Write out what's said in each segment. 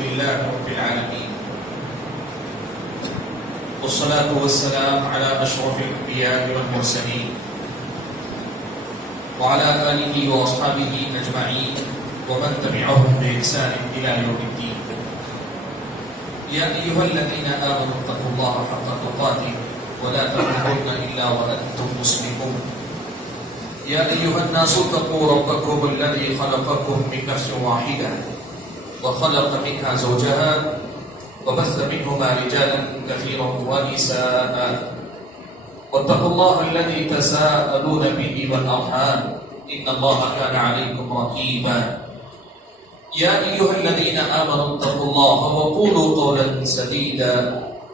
لله رب العالمين والصلاة والسلام على أشرف الأنبياء والمرسلين وعلى آله وأصحابه أجمعين ومن تبعهم بإحسان إلى يوم الدين. يا أيها الذين آمنوا اتقوا الله حق تقاته ولا تموتن إلا وأنتم مسلمون. يا أيها الناس اتقوا ربكم الذي خلقكم من نفس واحدة وخلق منها زوجها وبث منهما رجالا كثيرا ونساء واتقوا الله الذي تساءلون به والأرحام إن الله كان عليكم رقيبا. يا أيها الذين آمنوا اتقوا الله وقولوا قولا سديدا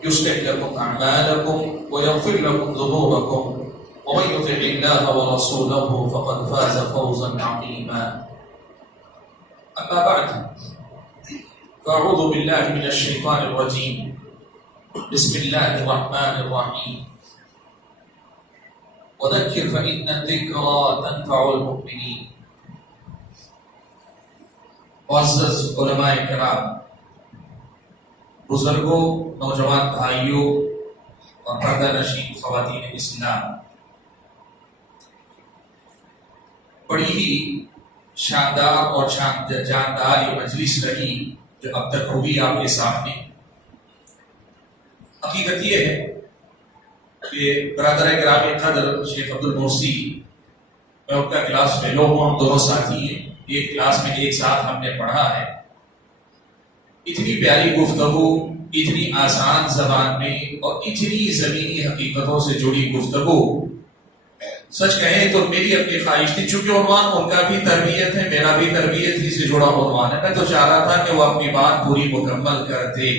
يصلح لكم أعمالكم ويغفر لكم ذنوبكم ومن يطع الله ورسوله فقد فاز فوزا عظيما. أما بعد فأعوذ بالله من الشيطان الرجيم. بسم الله الرحمن الرحيم. وذكر فإن الذكرى تنفع المؤمنين. معزز علماء کرام، بزرگوں، نوجوان بھائیوں اور پردہ نشین خواتین اسلام، بڑی ہی شاندار اور جاندار یہ مجلس رہی جو اب تک ہوئی آپ کے سامنے. حقیقت یہ ہے کہ برادر گرامی قدر شیخ عبد المحسی، میں ان کا کلاس فیلو ہوں، ہم دونوں ساتھی ہیں، ایک کلاس میں ایک ساتھ ہم نے پڑھا ہے. اتنی پیاری گفتگو، اتنی آسان زبان میں اور اتنی زمینی حقیقتوں سے جڑی گفتگو، سچ کہیں تو میری اپنی خواہش تھی، چونکہ عنوان ان کا بھی تربیت ہے، میرا بھی تربیت ہی سے جڑا عنوان ہے، میں تو چاہ رہا تھا کہ وہ اپنی بات پوری مکمل کر دے.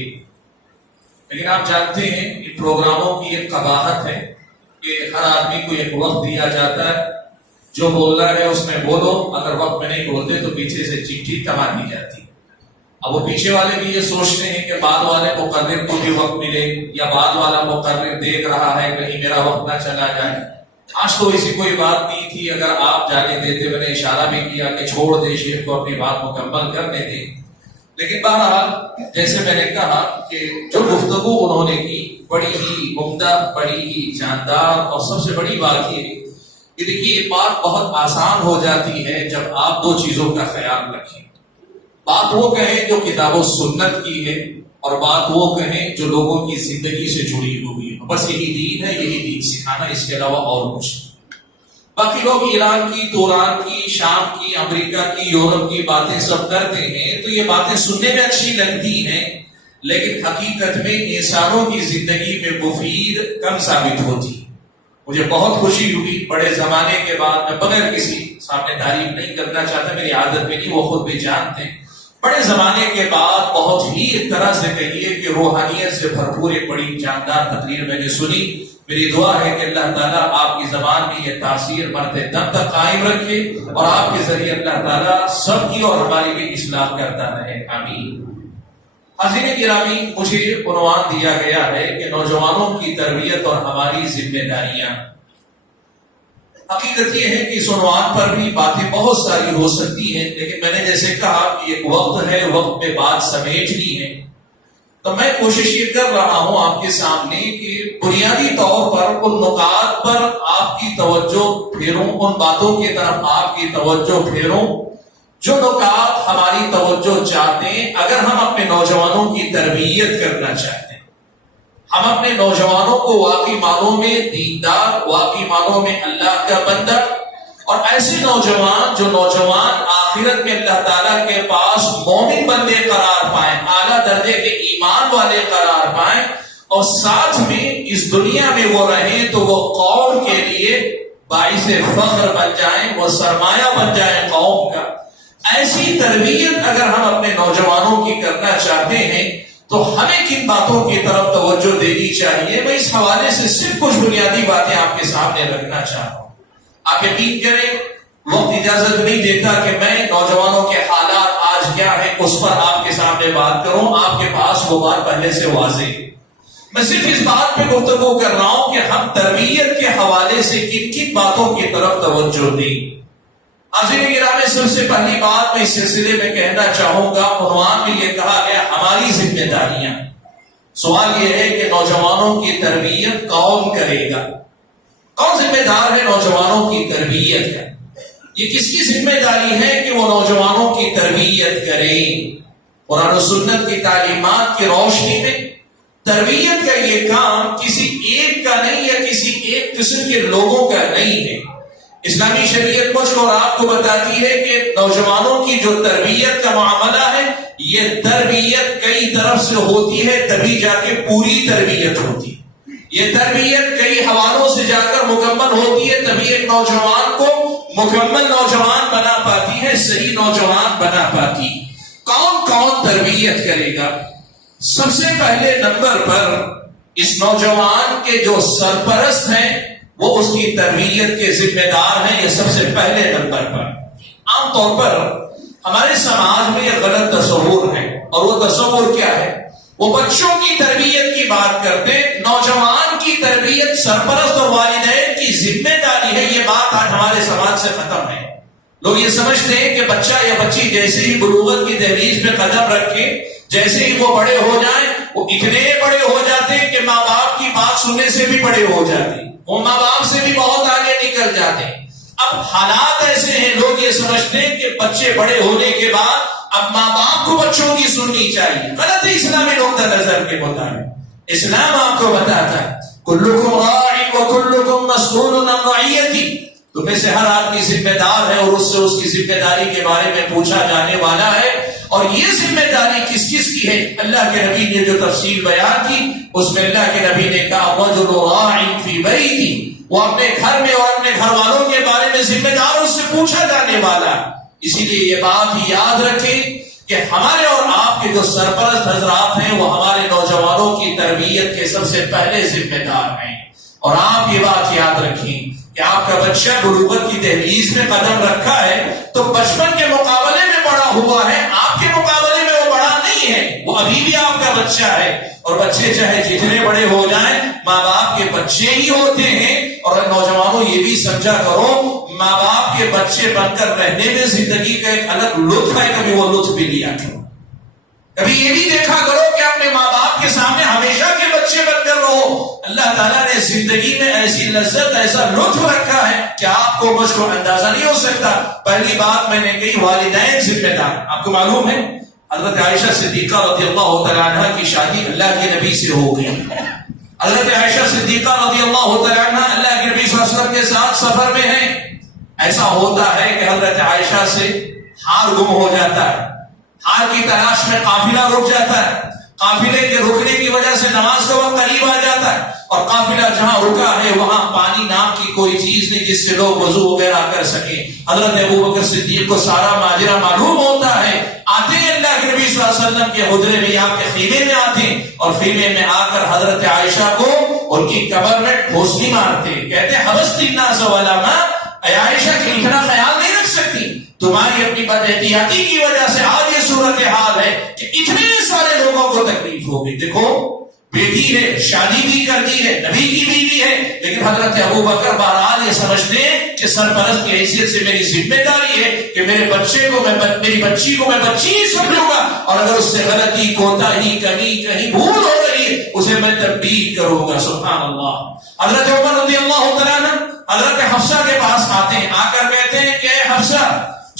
لیکن آپ جانتے ہیں ان پروگراموں کی ایک قباحت ہے کہ ہر آدمی کو ایک وقت دیا جاتا ہے، جو بولنا ہے اس میں بولو، اگر وقت میں نہیں بولتے تو پیچھے سے چٹھی تما دی جاتی. اب وہ پیچھے والے بھی یہ سوچتے ہیں کہ بعد والے مقرر کو بھی وقت ملے، یا بعد والا مقرر دیکھ رہا ہے کہیں میرا وقت نہ چلا جائے. آج تو ایسی کوئی بات نہیں تھی، اگر آپ جانے دیتے، میں نے اشارہ بھی کیا کہ چھوڑ دے شیخ کو اپنی بات مکمل کرنے دے. لیکن بہرحال جیسے میں نے کہا کہ جو گفتگو انہوں نے کی بڑی ہی عمدہ، بڑی ہی جاندار، اور سب سے بڑی بات یہ کہ دیکھیے یہ بات بہت آسان ہو جاتی ہے جب آپ دو چیزوں کا خیال رکھیں. بات وہ کہیں جو کتاب و سنت کی ہے، اور بات وہ کہیں جو لوگوں کی زندگی سے جڑی ہوئی ہے. بس یہی دین ہے، یہی دین سکھانا، اس کے علاوہ اور کچھ نہیں. باقی لوگ ایران کی، توران کی، شام کی، امریکہ کی، یورپ کی باتیں سب کرتے ہیں تو یہ باتیں سننے میں اچھی لگتی ہیں، لیکن حقیقت میں انسانوں کی زندگی میں مفید کم ثابت ہوتی. مجھے بہت خوشی ہوئی بڑے زمانے کے بعد، میں بغیر کسی سامنے تعریف نہیں کرنا چاہتا، میری عادت میں نہیں، وہ خود بھی جانتے ہیں، بڑے زمانے کے بعد بہت ہی ایک طرح سے کہیے کہ روحانیت سے بھرپور ایک بڑی جاندار تقریر میں نے سنی. میری دعا ہے کہ اللہ تعالیٰ آپ کی زبان میں یہ تاثیر مرتے دم تک قائم رکھے، اور آپ کے ذریعے اللہ تعالیٰ سب کی اور ہماری بھی اصلاح کرتا رہے. آمین. حاضرین گرامی، مجھے عنوان دیا گیا ہے کہ نوجوانوں کی تربیت اور ہماری ذمہ داریاں. حقیقت یہ ہے کہ اس عنوان پر بھی باتیں بہت ساری ہو سکتی ہیں، لیکن میں نے جیسے کہا کہ ایک وقت ہے، وقت میں بات سمیٹنی ہے، تو میں کوشش یہ کر رہا ہوں آپ کے سامنے کہ بنیادی طور پر ان نکات پر آپ کی توجہ پھیروں، ان باتوں کی طرف آپ کی توجہ پھیروں جو نکات ہماری توجہ چاہتے ہیں. اگر ہم اپنے نوجوانوں کی تربیت کرنا چاہتے ہیں، ہم اپنے نوجوانوں کو واقعی معنوں میں دیندار، واقعی معنوں میں اللہ کا بندہ، اور ایسے نوجوان جو نوجوان آخرت میں اللہ تعالیٰ کے پاس مومن بندے قرار پائیں، اعلیٰ درجے کے ایمان والے قرار پائیں، اور ساتھ میں اس دنیا میں وہ رہیں تو وہ قوم کے لیے باعث فخر بن جائیں، وہ سرمایہ بن جائیں قوم کا. ایسی تربیت اگر ہم اپنے نوجوانوں کی کرنا چاہتے ہیں تو ہمیں کن باتوں کی طرف توجہ دینی چاہیے. میں اس حوالے سے صرف کچھ بنیادی باتیں آپ کے سامنے رکھنا چاہتا ہوں. آپ یقین کریں وقت اجازت نہیں دیتا کہ میں نوجوانوں کے حالات آج کیا ہیں اس پر آپ کے سامنے بات کروں. آپ کے پاس وہ بات پہلے سے واضح ہے. میں صرف اس بات پہ گفتگو کر رہا ہوں کہ ہم تربیت کے حوالے سے کن کن باتوں کی طرف توجہ دیں. حاضرین گرامی، سب سے پہلی بات میں اس سلسلے میں کہنا چاہوں گا، عنوان میں یہ کہا گیا ہماری ذمہ داریاں۔ سوال یہ ہے کہ نوجوانوں کی تربیت کون کرے گا؟ کون ذمہ دار ہے نوجوانوں کی تربیت کا؟ یہ کس کی ذمہ داری ہے کہ وہ نوجوانوں کی تربیت کریں؟ قرآن و سنت کی تعلیمات کی روشنی میں تربیت کا یہ کام کسی ایک کا نہیں یا کسی ایک قسم کے لوگوں کا نہیں ہے۔ اسلامی شریعت مجھ کو اور آپ کو بتاتی ہے کہ نوجوانوں کی جو تربیت کا معاملہ ہے، یہ تربیت کئی طرف سے ہوتی ہے، تبھی جا کے پوری تربیت ہوتی ہے۔ یہ تربیت کئی حوالوں سے جا کر مکمل ہوتی ہے، تبھی ایک نوجوان کو مکمل نوجوان بنا پاتی ہے، صحیح نوجوان بنا پاتی۔ کون کون تربیت کرے گا؟ سب سے پہلے نمبر پر اس نوجوان کے جو سرپرست ہیں وہ اس کی تربیت کے ذمہ دار ہیں، یہ سب سے پہلے نمبر پر۔ عام طور پر ہمارے سماج میں یہ غلط تصور ہے، اور وہ تصور کیا ہے؟ وہ بچوں کی تربیت کی بات کرتے، نوجوان کی تربیت سرپرست اور والدین کی ذمہ داری ہے۔ یہ بات آج ہمارے سماج سے ختم ہے۔ لوگ یہ سمجھتے ہیں کہ بچہ یا بچی جیسے ہی بلوغت کی دہلیز پہ قدم رکھے، جیسے ہی وہ بڑے ہو جائیں، وہ اتنے بڑے ہو جاتے ہیں کہ ماں باپ کی بات سننے سے بھی بڑے ہو جاتے ہیں، وہ ماں باپ سے بھی بہت آگے نکل جاتے ہیں۔ اب حالات ایسے ہیں، لوگ یہ سمجھتے ہیں کہ بچے بڑے ہونے کے بعد اب ماں باپ کو بچوں کی سننی چاہیے۔ غلط ہے اسلامی نقطہ نظر کے مطابق۔ اسلام آپ کو بتاتا ہے کلکم راع وکلکم مسئول عن رعیتہ، تمہیں سے ہر آدمی ذمہ دار ہے اور اس سے اس کی ذمہ داری کے بارے میں پوچھا جانے والا ہے۔ اور یہ ذمہ داری کس کس کی ہے؟ اللہ کے نبی نے جو تفصیل بیان کی اس میں اللہ کے نبی نے کہا رجل راع فی بیتہ، وہ اپنے گھر میں اور اپنے گھر والوں کے بارے میں ذمہ دار، اس سے پوچھا جانے والا۔ اسی لیے یہ بات ہی یاد رکھیں کہ ہمارے اور آپ کے جو سرپرست حضرات ہیں وہ ہمارے نوجوانوں کی تربیت کے سب سے پہلے ذمہ دار ہیں۔ اور آپ یہ بات یاد رکھیں کہ آپ کا بچہ بلوغت کی دہلیز میں قدم رکھا ہے تو بچپن کے مقابلے میں بڑا ہوا ہے، آپ کے مقابلے میں وہ بڑا نہیں ہے، وہ ابھی بھی آپ کا بچہ ہے۔ اور بچے چاہے جتنے بڑے ہو جائیں، ماں باپ کے بچے ہی ہوتے ہیں۔ اور نوجوانوں یہ بھی سمجھا کرو، ماں باپ کے بچے بن کر رہنے میں زندگی کا ایک الگ لطف ہے، کبھی وہ لطف بھی لیا کرو۔ کبھی یہ بھی دیکھا کرو کہ اپنے ماں باپ کے سامنے ہمیشہ کے بچے بن کر رہو۔ اللہ تعالیٰ نے زندگی میں ایسی لذت، ایسا لطف رکھا ہے کہ آپ کو مجھ کو اندازہ نہیں ہو سکتا۔ پہلی بات میں نے کہی، والدین ذمہ دار۔ آپ کو معلوم ہے حضرت عائشہ صدیقہ رضی اللہ تعالیٰ عنہ کی شادی اللہ کے نبی سے ہو گئی۔ حضرت عائشہ صدیقہ رضی اللہ تعالیٰ عنہ اللہ کے نبی صلی اللہ علیہ وسلم کے ساتھ سفر میں ہیں۔ ایسا ہوتا ہے کہ حضرت عائشہ سے ہار گم ہو جاتا ہے، ہار کی تلاش میں قافلہ رک جاتا ہے، قافلے کے رکنے کی وجہ سے نماز کا وقت قریب آ جاتا ہے، اور قافلہ جہاں رکا ہے وہاں پانی نام کی کوئی چیز نہیں جس سے لوگ وضو وغیرہ کر سکیں۔ حضرت ابوبکر صدیق کو سارا ماجرا معلوم ہوتا ہے، آتے ہیں اللہ کے نبی صلی اللہ علیہ وسلم کے حجرے میں، آپ کے خیمے میں آتے ہیں، اور خیمے میں آ کر حضرت عائشہ کو ان کی کمر میں ٹھوسنی مارتے، کہتے ہیں حبست الناس ولا ما، اے عائشہ کی اتنا خیال نہیں رکھ سکتی، تمہاری اپنی بد احتیاطی کی وجہ سے آج یہ صورتحال ہے کہ اتنے سارے لوگوں کو تکلیف ہو گئی۔ دیکھو بیٹی ہے، شادی بھی کر دی ہے، نبی کی بیوی ہے، لیکن حضرت ابوبکر بہرحال یہ سمجھتے ہیں کہ سرپرست کی حیثیت سے میری ذمہ داری ہے کہ میرے بچے کو میری بچی کو میں بچی ہی سمجھوں گا، اور اگر اس سے غلطی، کوتاہی، کمی، کہیں بھول ہو گئی اسے میں تنبیہ کروں گا۔ سبحان اللہ۔ حضرت عمر رضی اللہ تعالیٰ عنہ حضرت حفصہ کے پاس آتے ہیں، آ کر کہتے ہیں کہ اے حفصہ،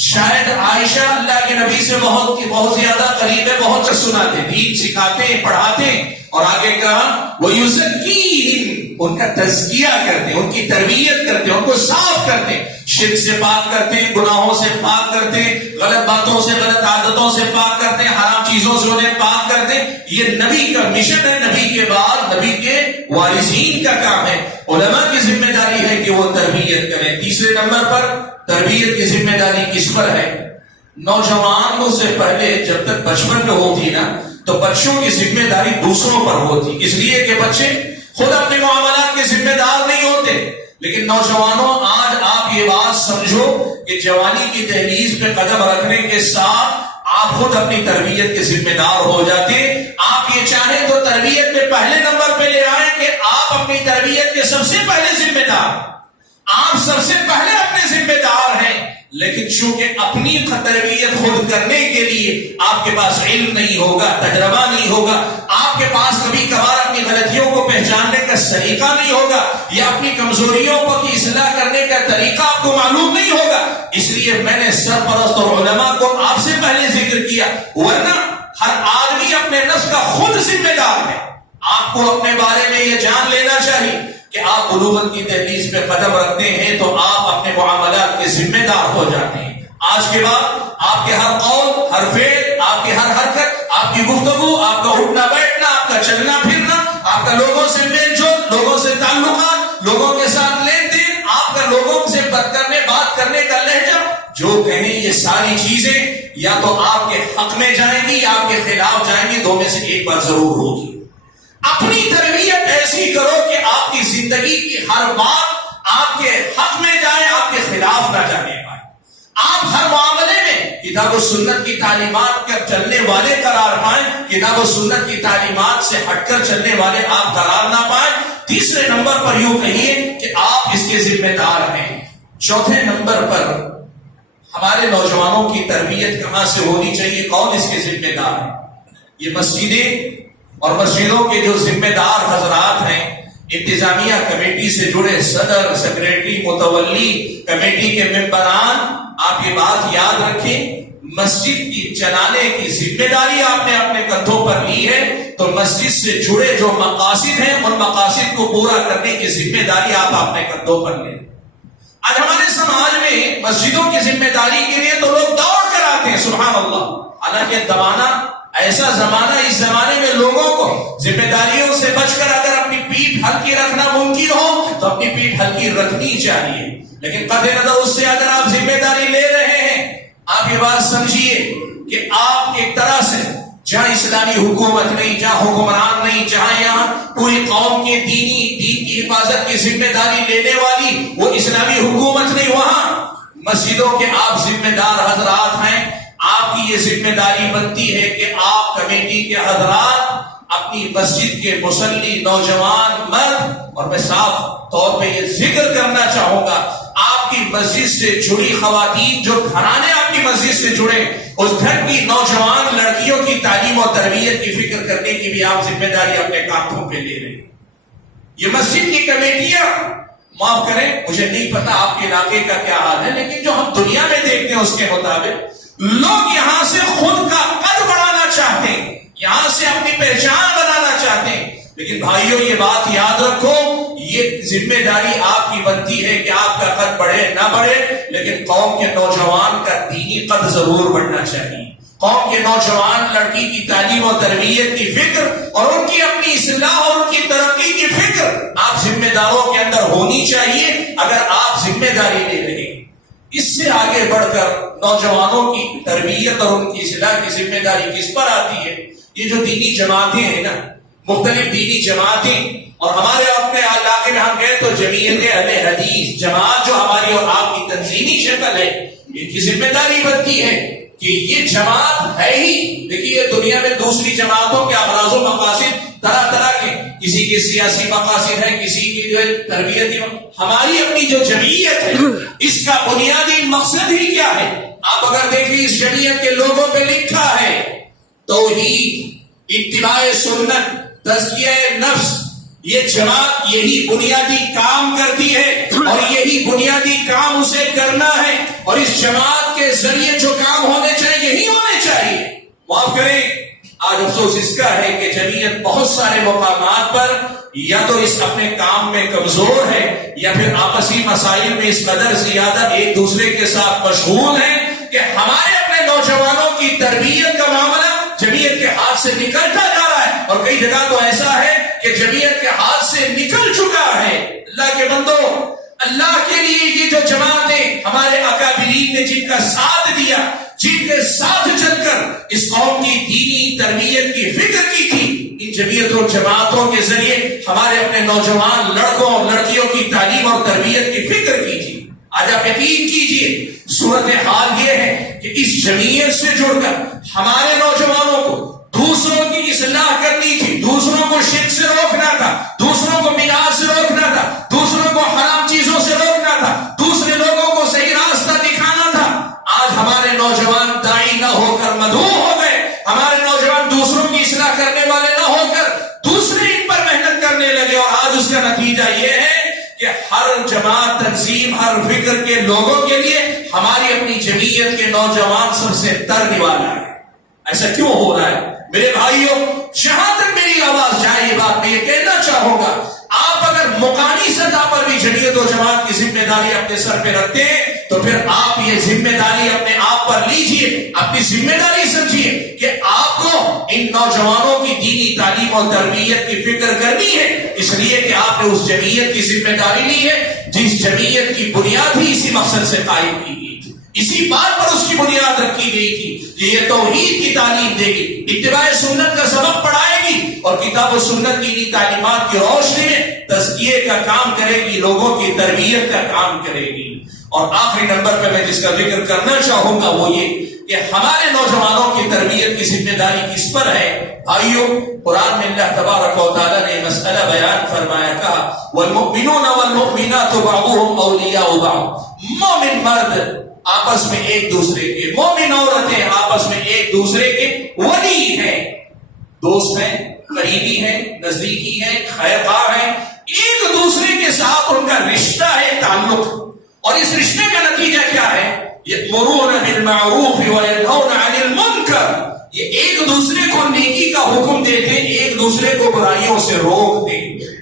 شاید عائشہ اللہ کے نبی سے بہت زیادہ قریب ہے، بہت سناتے، دین سکھاتے ہیں، پڑھاتے ہیں، اور آگے کہا وَيُزَكِّيهِمْ، ان کا تزکیہ کرتے ہیں، ان کی تربیت کرتے ہیں، ان کو صاف کرتے ہیں، شرک سے پاک کرتے ہیں، گناہوں سے پاک کرتے ہیں، غلط باتوں سے، غلط عادتوں سے پاک کرتے ہیں، حرام چیزوں سے انہیں پاک کرتے ہیں۔ یہ نبی کا مشن ہے، نبی کے بعد نبی کے وارثین کا کام ہے۔ علماء کی ذمہ داری ہے کہ وہ تربیت کریں۔ تیسرے نمبر پر تربیت کی ذمہ داری کس پر ہے؟ نوجوانوں سے پہلے جب تک بچپن میں ہوتی نا تو بچوں کی ذمہ داری دوسروں پر ہوتی، اس لیے کہ بچے خود اپنے معاملات کے ذمہ دار نہیں ہوتے۔ لیکن نوجوانوں، آج آپ یہ بات سمجھو کہ جوانی کی دہلیز پہ قدم رکھنے کے ساتھ آپ خود اپنی تربیت کے ذمہ دار ہو جاتے۔ آپ یہ چاہیں تو تربیت میں پہلے نمبر پہ لے آئیں کہ آپ اپنی تربیت کے سب سے پہلے ذمہ دار، آپ سب سے پہلے اپنے ذمہ دار ہیں لیکن چونکہ اپنی تربیت خود کرنے کے لیے آپ کے پاس علم نہیں ہوگا، تجربہ نہیں ہوگا، آپ کے پاس کبھی کبھار اپنی غلطیوں کو پہچاننے کا سلیقہ نہیں ہوگا، یا اپنی کمزوریوں کی اصلاح کرنے کا طریقہ آپ کو معلوم نہیں ہوگا، اس لیے میں نے سرپرست اور علماء کو آپ سے پہلے ذکر کیا، ورنہ ہر آدمی اپنے نفس کا خود ذمہ دار ہے۔ آپ کو اپنے بارے میں یہ جان لینا چاہیے کہ آپ بلوغت کی تحدیث پہ قدم رکھتے ہیں تو آپ اپنے معاملات کے ذمہ دار ہو جاتے ہیں۔ آج کے بعد آپ کے ہر قول، ہر فعل، آپ کی ہر حرکت، آپ کی گفتگو، آپ کا اٹھنا بیٹھنا، آپ کا چلنا پھرنا، آپ کا لوگوں سے میل جول، لوگوں سے تعلقات، لوگوں کے ساتھ لین دین، آپ کا لوگوں سے بات کرنے کا لہجہ، جو کہیں یہ ساری چیزیں یا تو آپ کے حق میں جائیں گی یا آپ کے خلاف جائیں گی، دو میں سے ایک بات ضرور ہوگی۔ اپنی تربیت ایسی کرو کہ آپ کی زندگی کی ہر بات آپ کے حق میں جائے، آپ کے خلاف نہ جانے پائے۔ آپ ہر معاملے میں کتاب و سنت کی تعلیمات پر چلنے والے قرار پائیں، کتاب و سنت کی تعلیمات سے ہٹ کر چلنے والے آپ قرار نہ پائیں۔ تیسرے نمبر پر یوں کہیے کہ آپ اس کے ذمہ دار ہیں۔ چوتھے نمبر پر ہمارے نوجوانوں کی تربیت کہاں سے ہونی چاہیے، کون اس کے ذمہ دار ہے؟ یہ مسجدیں اور مسجدوں کے جو ذمہ دار حضرات ہیں، انتظامیہ کمیٹی سے جڑے صدر، سیکریٹری، متولی، کمیٹی کے ممبران، آپ یہ بات یاد رکھیں، مسجد کی چلانے کی ذمہ داری آپ نے اپنے کندھوں پر لی ہے تو مسجد سے جڑے جو مقاصد ہیں ان مقاصد کو پورا کرنے کی ذمہ داری آپ اپنے کندھوں پر لیں۔ آج ہمارے سماج میں مسجدوں کی ذمہ داری کے لیے تو لوگ دوڑ کر آتے ہیں، سبحان اللہ، حالانکہ زمانہ ایسا زمانہ، اس زمانے میں لوگوں کو ذمہ داریوں سے بچ کر اگر اپنی پیٹھ ہلکی رکھنا ممکن ہو تو اپنی پیٹھ ہلکی رکھنی چاہیے، لیکن قطع نظر اس سے اگر آپ ذمہ داری لے رہے ہیں، آپ یہ بات سمجھیے کہ آپ ایک طرح سے جہاں اسلامی حکومت نہیں، جہاں حکمران نہیں، جہاں یہاں پوری قوم کے دین کی حفاظت کی ذمہ داری لینے والی وہ اسلامی حکومت نہیں، وہاں مسجدوں کے آپ ذمہ دار حضرات ہیں۔ آپ کی یہ ذمہ داری بنتی ہے کہ آپ کمیٹی کے حضرات اپنی مسجد کے مصلی نوجوان مرد، اور میں صاف طور پہ یہ ذکر کرنا چاہوں گا، آپ کی مسجد سے جڑی خواتین، جو گھرانے آپ کی مسجد سے جڑے، اس گھر کی نوجوان لڑکیوں کی تعلیم اور تربیت کی فکر کرنے کی بھی آپ ذمہ داری اپنے کاندھوں پہ لے رہے ہیں۔ یہ مسجد کی کمیٹیاں، معاف کریں مجھے نہیں پتا آپ کے علاقے کا کیا حال ہے، لیکن جو ہم دنیا میں دیکھتے ہیں اس کے مطابق لوگ یہاں سے خود کا قد بڑھانا چاہتے ہیں، یہاں سے اپنی پہچان بنانا چاہتے ہیں، لیکن بھائیوں یہ بات یاد رکھو، یہ ذمہ داری آپ کی بنتی ہے کہ آپ کا قد بڑھے نہ بڑھے، لیکن قوم کے نوجوان کا دینی قد ضرور بڑھنا چاہیے۔ قوم کے نوجوان لڑکی کی تعلیم و تربیت کی فکر اور ان کی اپنی اصلاح اور ان کی ترقی کی فکر آپ ذمہ داروں کے اندر ہونی چاہیے اگر آپ ذمہ داری لے رہے ہیں۔ اس سے آگے بڑھ کر نوجوانوں کی تربیت اور ان کی اصلاح کی ذمہ داری کس پر آتی ہے؟ یہ جو دینی جماعتیں ہیں نا، مختلف دینی جماعتیں، اور ہمارے اپنے علاقے میں ہم کہیں تو جمعیت اہل حدیث جماعت جو ہماری اور آپ کی تنظیمی شکل ہے، ان کی ذمہ داری بنتی ہے کہ یہ جماعت ہے ہی، دیکھیے دنیا میں دوسری جماعتوں کے اغراض و مقاصد طرح طرح کے، کسی کے سیاسی مقاصد ہیں، کسی کی جو ہے تربیتی، ہماری اپنی جو جمعیت ہے اس کا بنیادی مقصد ہی کیا ہے؟ آپ اگر دیکھیں اس جمعیت کے لوگوں پہ لکھا ہے توحید، اتباع سنت، تزکیہ نفس۔ یہ جماعت یہی بنیادی کام کرتی ہے اور یہی بنیادی کام اسے کرنا ہے، اور اس جماعت کے ذریعے جو کام ہونے چاہیے یہی ہونے چاہیے۔ معاف کریں، آج افسوس اس کا ہے کہ جمعیت بہت سارے مقامات پر یا تو اس اپنے کام میں کمزور ہے یا پھر آپسی مسائل میں اس قدر زیادہ ایک دوسرے کے ساتھ مشغول ہیں کہ ہمارے اپنے نوجوانوں کی تربیت کا معاملہ جمعیت کے ہاتھ سے نکلتا جا رہا ہے، اور کئی جگہ تو ایسا ہے کہ جمعیت کے ہاتھ سے نکل چکا ہے۔ اللہ کے بندو، اللہ کے لیے یہ جو جماعتیں ہمارے اکابرین نے جن کا ساتھ دیا، جن کے ساتھ چل کر اس قوم کی دینی تربیت کی فکر کی تھی، ان جمعیتوں جماعتوں کے ذریعے ہمارے اپنے نوجوان لڑکوں اور لڑکیوں کی تعلیم اور تربیت کی فکر کیجیے۔ آج آپ یقین کیجیے، صورتحال یہ ہے کہ اس جمعیت سے جڑ کر ہمارے نوجوانوں کو دوسروں کی اصلاح کرنی تھی، دوسروں کو شرک سے روکنا تھا، دوسروں کو بدعات سے روکنا تھا، دوسروں کو حرام چیزوں سے روکنا تھا، دوسرے لوگوں کو صحیح راستہ دکھانا تھا، اور فکر کے لوگوں کے لیے ہماری اپنی جمعیت کے نوجوان سب سے ترنے والا ہے. ایسا کیوں ہو رہا ہے میرے بھائیوں؟ جہاں تک میری آواز جائے یہ بات میں یہ کہنا چاہوں گا، آپ اگر مقامی سطح پر بھی جمعیت و جماعت کی ذمہ داری اپنے سر پہ رکھتے ہیں تو پھر آپ یہ ذمہ داری اپنے آپ پر لیجئے، اپنی ذمہ داری سمجھیے کہ آپ کو ان نوجوانوں کی دینی تعلیم اور تربیت کی فکر کرنی ہے، اس لیے کہ آپ نے اس جمعیت کی ذمہ داری لی ہے جس جمعیت کی بنیاد ہی اسی مقصد سے قائم کی گئی تھی، اسی بات پر اس کی بنیاد رکھی گئی تھی کہ یہ توحید کی تعلیم دے گی، اتباع سنت کا سبق پڑھائے گی اور کتاب و سنت کی تعلیمات کی روشنی میں تزکیے کا کام کرے گی، لوگوں کی تربیت کا کام کرے گی. اور آخری نمبر پہ میں جس کا ذکر کرنا چاہوں گا وہ یہ کہ ہمارے نوجوانوں کی تربیت کی ذمہ داری کس پر ہے؟ بھائیو، قرآن میں اللہ تبارک و تعالیٰ نے مسئلہ بیان فرمایا، کہا والمؤمنون والمؤمنات بعضهم اولیاء بعض، مومن مرد آپس میں ایک دوسرے کے، مومن عورتیں آپس میں ایک دوسرے کے ولی ہیں، دوست ہیں، قریبی ہیں، نزدیکی ہیں، خیرخواہ ہیں، ایک دوسرے کے ساتھ ان کا رشتہ ہے، تعلق. اور اس رشتے کا نتیجہ کیا ہے؟ یأمرون بالمعروف وینہون عن المنکر، یہ ایک دوسرے کو نیکی کا حکم دیتے، ایک دوسرے کو برائیوں سے روکتے.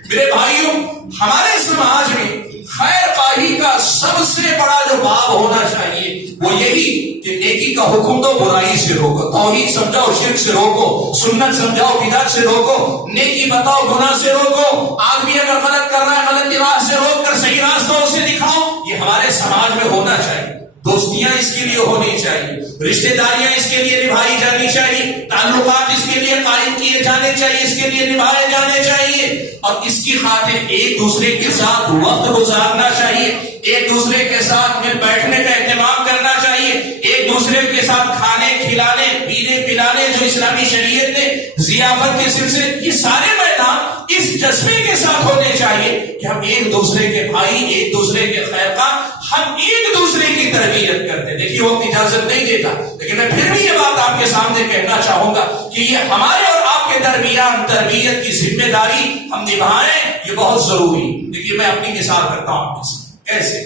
میرے بھائیوں، ہمارے سماج میں خیر خواہی کا سب سے بڑا جو باب ہونا چاہیے وہ یہی کہ نیکی کا حکم دو، برائی سے روکو، توحید سمجھاؤ، شرک سے روکو، سنت سمجھاؤ، بدعت سے روکو، نیکی بتاؤ، گناہ سے روکو. آدمی اگر غلط کر رہا ہے غلط راہ سے روک کر صحیح راستوں سے دکھاؤ. یہ ہمارے سماج میں ہونا چاہیے. دوستیاں اس کے لیے ہونی چاہیے، رشتہ داریاں اس کے لیے نبھائی جانی چاہیے، تعلقات اس کے لیے قائم کیے جانے چاہیے، اس کے لیے نبھائے جانے چاہیے. اور اس کی خاطر ایک دوسرے کے ساتھ وقت گزارنا چاہیے، ایک دوسرے کے ساتھ مل بیٹھنے کا اہتمام کرنا چاہیے، ایک دوسرے کے ساتھ کھانے کھلانے پینے پلانے جو اسلامی شریعت نے ضیافت کے سلسلے، یہ سارے میدان اس جذبے کے ساتھ ہونے چاہیے کہ ہم ایک دوسرے کے بھائی، ایک دوسرے کے خیرخواہ، ہم ایک دوسرے کی تربیت کرتے. دیکھیے وقت اجازت نہیں دیتا لیکن میں پھر بھی یہ بات آپ کے سامنے کہنا چاہوں گا کہ یہ ہمارے اور آپ کے درمیان تربیت کی ذمہ داری ہم نبھائیں، یہ بہت ضروری. دیکھیے میں اپنی مثال کرتا ہوں آپ کے ساتھ. کیسے؟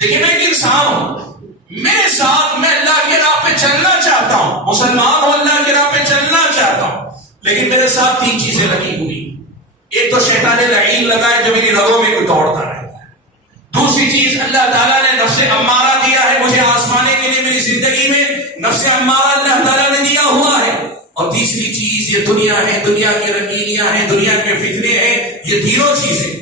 دیکھیے میں ایک انسان ہوں، میرے ساتھ میں اللہ کی راہ پہ چلنا چاہتا ہوں، مسلمان ہوں، اللہ کی راہ پہ چلنا چاہتا ہوں، لیکن میرے ساتھ تین چیزیں لگی ہوئی. ایک تو شیطان لعین لگا ہے جو میری رگوں میں کوئی دوڑتا رہتا ہے. دوسری چیز اللہ تعالیٰ نے نفس امارہ دیا ہے مجھے آزمانے کے لیے، میری زندگی میں نفس امارہ اللہ تعالیٰ نے دیا ہوا ہے. اور تیسری چیز یہ دنیا ہے، دنیا کی رنگینیاں ہیں، دنیا کے فتنے ہیں. یہ تینوں چیزیں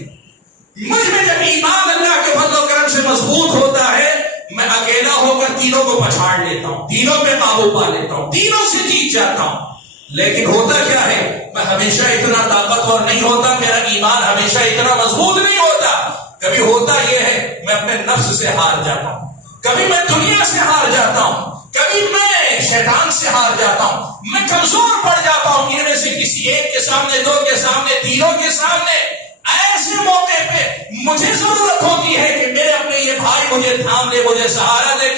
مجھ میں جب ایمان اللہ کے فضل و کرم سے مضبوط ہوتا ہے، میں اکیلا ہو کر تینوں کو پچھاڑ لیتا ہوں، تینوں پہ قابو پا لیتا ہوں، تینوں سے جیت جاتا ہوں. لیکن ہوتا کیا ہے، میں ہمیشہ اتنا طاقتور نہیں ہوتا، میرا ایمان ہمیشہ اتنا مضبوط نہیں ہوتا. کبھی ہوتا یہ ہے میں اپنے نفس سے ہار جاتا ہوں، کبھی میں دنیا سے ہار جاتا ہوں، کبھی میں شیطان سے ہار جاتا ہوں، میں کمزور پڑ جاتا ہوں ان میں سے کسی ایک کے سامنے، دو کے سامنے، تینوں کے سامنے. ایسے موقع پہ مجھے ضرورت ہوتی ہے کہ میرے اپنے یہ بھائی مجھے تھام لے، مجھے سہارا دے.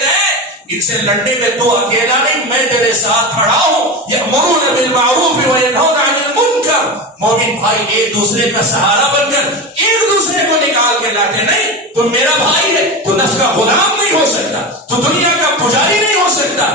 ان سے لڑنے میں تو اکیلا نہیں، میں تیرے ساتھ کھڑا ہوں. یأمرون بالمعروف وینہون عن المنکر. مومن بھائی ایک دوسرے کا سہارا بن کر ایک دوسرے کو نکال کے لاتے. نہیں تو میرا بھائی ہے، تو نفس کا غلام نہیں ہو سکتا، تو دنیا کا پجاری نہیں ہو سکتا.